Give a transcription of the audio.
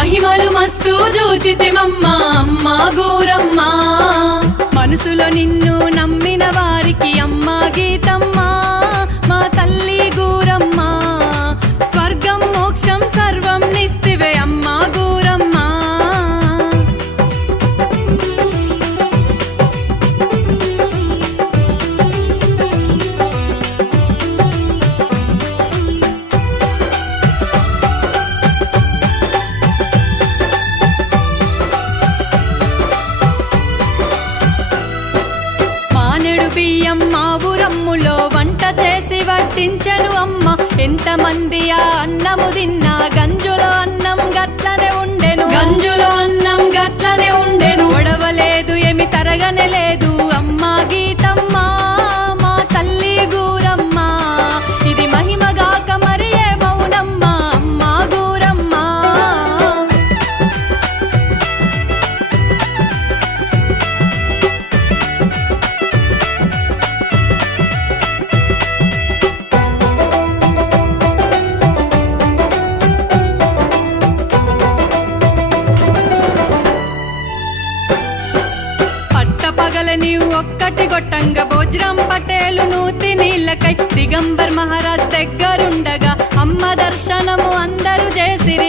మహిమలు మస్తు చూచితిమమ్మ అమ్మ గౌరమ్మ మనసులో నిన్ను నమ్మిన వారికి అమ్మ గీతమ్మ మా తల్లి గౌరమ్మ స్వర్గం మోక్షం సర్వం నిస్తివే అమ్మ గౌరమ్మ బియ్యం మా ఊరమ్ములో వంట చేసి వడ్డించెను అమ్మ ఎంతమంది ఆ అన్నము తిన్నా గంజులో అన్నం గట్లనే ఉండెను ఒడవలేదు ఏమి తరగనే లేదు అమ్మ గీతమ్మ మా తల్లి గౌరమ్మ ఇది మహిమగాక మరి ఏ మౌనమ్మ అమ్మ గౌరమ్మ పగల నీవు ఒక్కటి గొట్టంగా భోజనం పటేలు నూతి నీళ్ళకై దిగంబర్ మహారాజ్ దగ్గరుండగా అమ్మ దర్శనము అందరూ